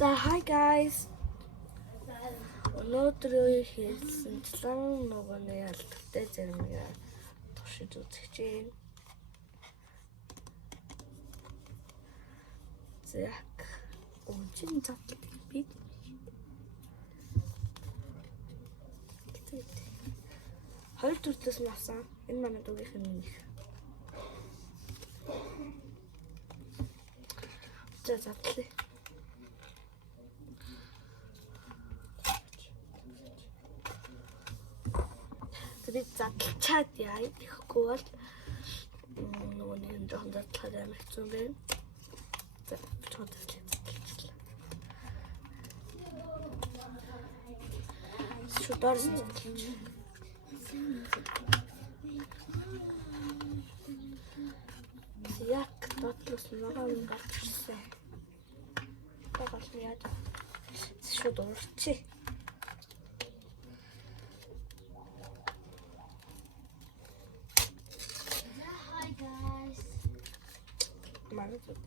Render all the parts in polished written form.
Hi guys. Өнөөдөр хэлсэнчлэн нөгөөний алдартай зэрмгээ туршиж үзэж байна. Яг үчин задлыг бид хоёр төртөөс нь авсан. Энэ манай дүүгийнх нь нэг. За задлаа. Би задлчаад яа гэхгүй бол нөгөө нэг юм жоохон задлахад амар хэцүү байна. За жоохон задлаа. Шүдээр задлаж. Яг дотлос нөгөө юм гарчихсан. Тэгвэл яаж шүдээр чи. Манай зүгт.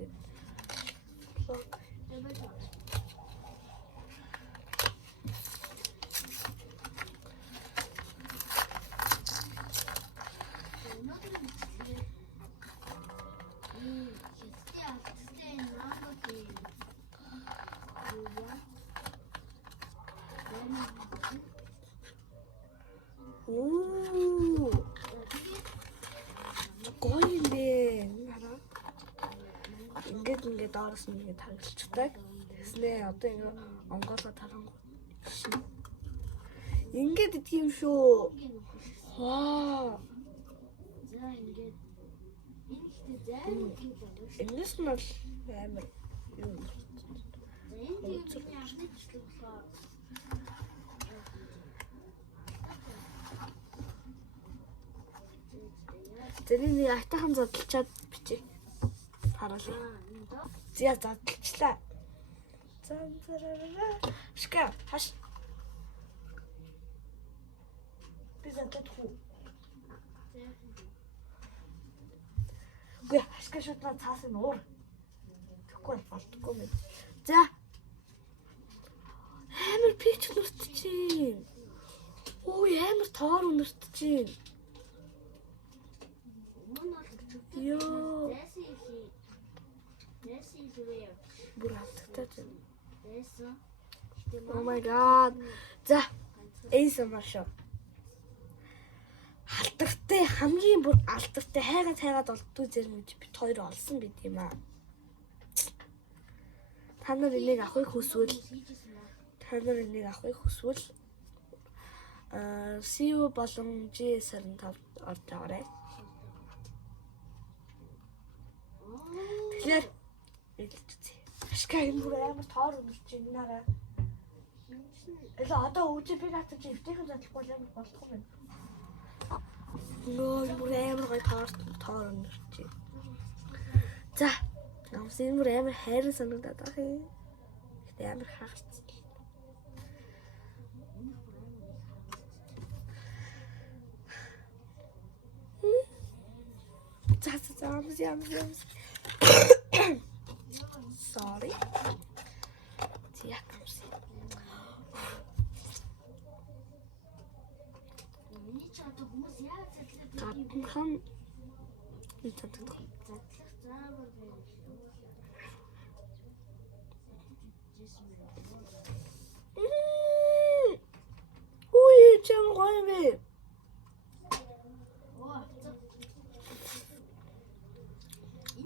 Ингээд доороос нь ингээд хагалцдаг. Тэснээ одоо ингээд онгоолоо тарангуй шин. Ингээд идэх юм шүү. Ваа. За ингээд энэ ихтэй займ тийм болов шүү. Энэс нь бол амар юм. За энэ тийм анхны төсөл болохоор Тэрний айтахан задлчаад бичээ. Харуулъя. Зя задлчлаа. Занзараа. Шка, хаш. Би задлахгүй. Гэ, хашка шатна цаасан уур. Тэгэхгүй болтгүй мэд. За. Амар пич нүртчихин. Ой, амар тоор нүртчихин. Йоо. Oh my god. За, ASMR. Алдартай хамгийн бүр алдартай хайгаад олддог зэрэг гэж бит хоёр олсон бид юм аа. Та нар энийг авахыг хүсвэл CEO болон G25 орж аваарай. Тэгэхээр эдэлж үзье. Ашка энэ бүр амар тоор өнөрч байна нараа. Элэ одоо өвчөө би гацж эвтэйхэн задлахгүй амар болдохгүй байна. Нөө бүр амар гой тоор өнөрч. За, намс энэ бүр амар хайрын санагдаад байгаа юм. Гэтэ амар хаагц. За. Sorry. Яг амс. Миний ч одоо хүмүүс яа задлаа гэдэг юм задлах заавал байна шүү. Ой, чам гойвэ.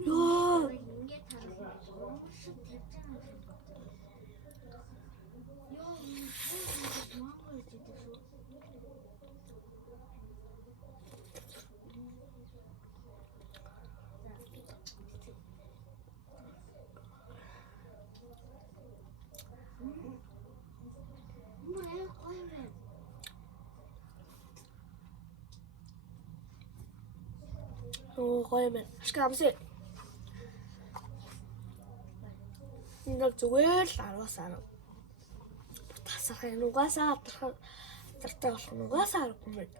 Ёо. Оо, гойвэ. Ашка амсэ. Энэ зүгээр л 10-аас 10. Тасах юм угаасаа зартай болох нь угаасаа аргагүй юм.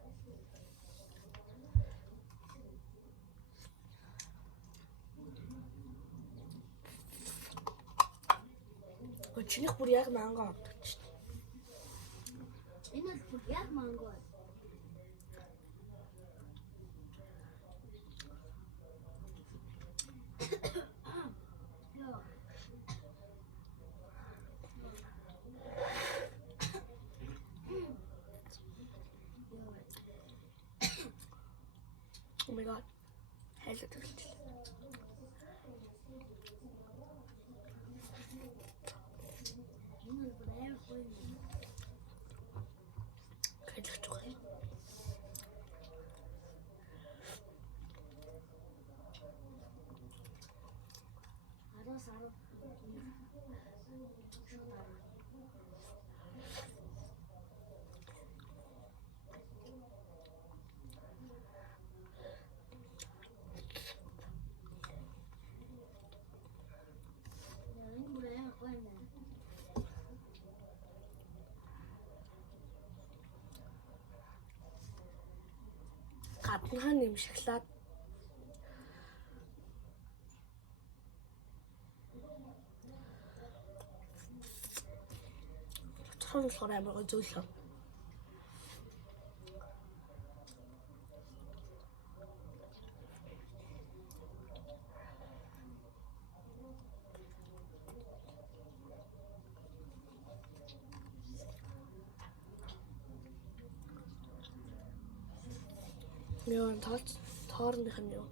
чинийх бүр яг манго амтч. Энэ л бүр яг манго. Oh my god. Хайлт төлчлээ. Энэ л бүр амар гоё юм. Хайлт байгаа. Араас арав. Энэ бүр амар гоё юм. Гаднаа нэмшиглаад болохоор амар гоё зүйлээ. Яа, тоорных нь юу?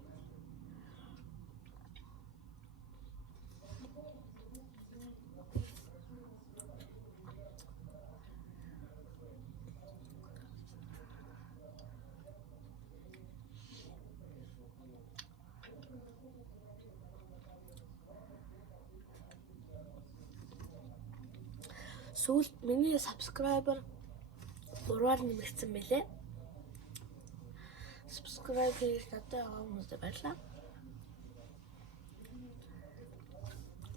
Сүүл миний subscriber 3-аар нэмэгдсэн мэлээ. Subscribe хийж надад байгаа хүмүүстээ баярлалаа.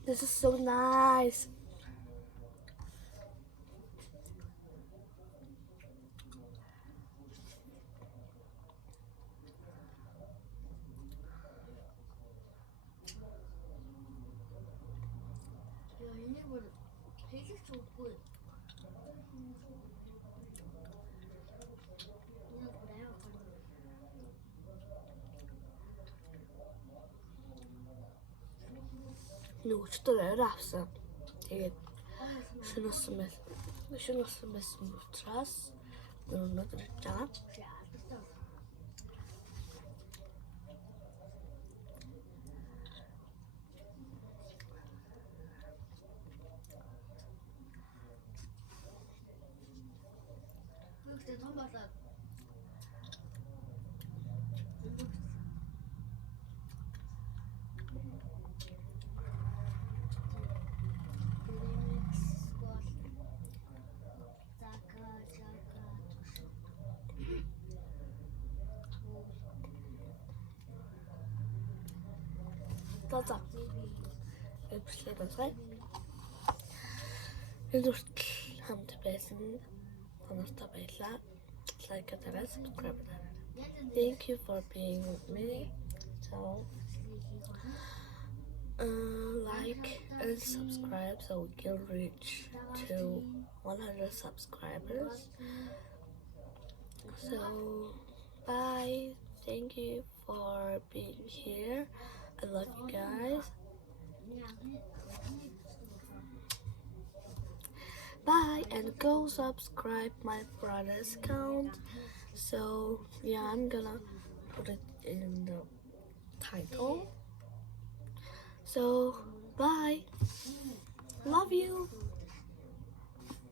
This is so nice. Яа, энэ бүр хэлэх зүггүй. Нөгөөчтөр арай авсан. Тэгээд шөнөсөн байсан учраас өнөөдөр жаа. Бүгд том болоод. За. Эвчлээ бацгай. Энэ үртэл хамт байсан. Танартай баярлалаа. Like and subscribe. Thank you for being with me. So like and subscribe so we can reach to 100 subscribers. So bye. Thank you for being here. I love you guys. Bye, and go subscribe my brother's account. So yeah, I'm gonna put it in the title. So bye. Love you.